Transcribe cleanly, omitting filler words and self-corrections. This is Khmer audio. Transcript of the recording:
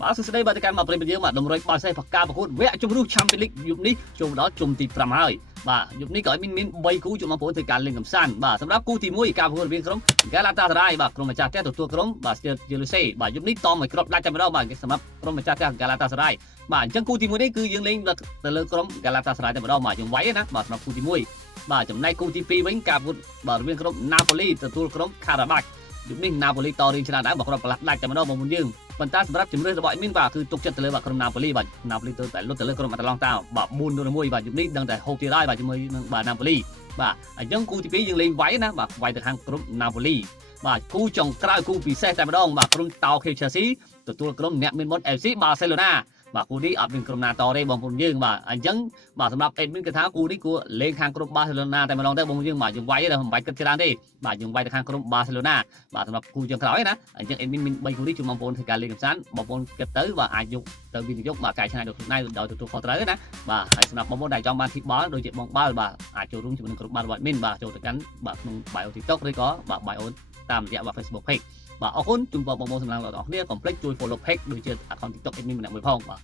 បាទសួស្តីបាទទៅកាន់មកប្រិយមិត្តយើងបាទតម្រុយបើសេះប្រកាសប្រកួតវគ្គជម្រុះ Champions League យប់នេះចូលដល់ជុំទី5ហើយបាទយប់នេះក៏មាន3គូជួបបងប្អូនធ្វើការលេងកំសាន្តបាទសម្រាប់គូទី1ការប្រកួតរវាងក្រុម Galatasaray បាទក្រុមម្ចាស់ផ្ទះទទួលក្រុមបាទ Stade Jersey បាទយប់នេះតមួយគ្រាប់ដាច់តែម្ដងបាទសម្រាប់ក្រុមម្ចាស់ផ្ទះ Galatasaray បាទអញ្ចឹងគូទី1នេះគឺយើងលេងទៅលើក្រុម Galatasaray តែម្ដងបាទយើងវាយណាបាទសម្រាប់គូទី1បាទចំណែកគូទី2វិញការប្រកួតបាទរវាងក្រុម Napoli ទទួលក្រុម Karabakh យប់នេះ Napoli តរៀងច្រើនដែរបើគ្រាប់ប្រឡាស់ដាច់តែម្ដងបងប្អូនយើងប៉ុន្តែសម្រាប់ជំរឿនរបស់អេមីនបាទគឺទុកចិត្តទៅលើបាទក្រុម Napoli បាទ Napoli ទៅតែលុតទៅលើក្រុម Atalanta បាទ4-1បាទយប់នេះដឹងតែហូបទៀតហើយបាទជាមួយនឹងបាទ Napoli បាទអញ្ចឹងគូទី2យើងលេងវាយណាបាទវាយទៅខាងក្រុម Napoli បាទគូចុងក្រោយគូពិសេសតែម្ដងបាទក្រុម Tau Chelsea ទទួលក្រុមអ្នកមានមុន FC Barcelona បាទគូនេះអត់មានក្រុមណាតទេបងប្អូនយើងបាទអញ្ចឹងបាទសម្រាប់អេដមីនគេថាគូនេះគួរលេងខាងក្រុម Barcelona តែម្ដងទៅបងប្អូនយើងបាទយើងវាយតែមិនបាច់គិតច្រើនទេបាទយើងវាយទៅខាងក្រុម Barcelona បាទសម្រាប់គូចុងក្រោយណាអញ្ចឹងអេដមីនមាន3គូនេះជូនបងប្អូនធ្វើការលេងកម្សាន្តបងប្អូនគិតទៅបាទអាចយកទៅវិនិយោគបាទកែច្នៃដោយខ្លួនឯងដោយទទួលខុសត្រូវណាបាទហើយសម្រាប់បងប្អូនដែលចង់បានធីបបាល់ដូចជាបងបាល់បាទអាចចូលរួមជាមួយនឹងក្រុមបាល់របស់អេដមីនបាទចូលទៅកាន់បាទក្នុង bio TikTok ឬក៏បាទ bio តាមរយៈបាទ Facebook page បាទអរគុណជូនបងប្អូនសម្រាប់អ្នកទាំងអស់គ្នាកុំភ្លេចជួយ follow page ដូចជា account TikTok អេដមីនម្នាក់មួយផងបាទ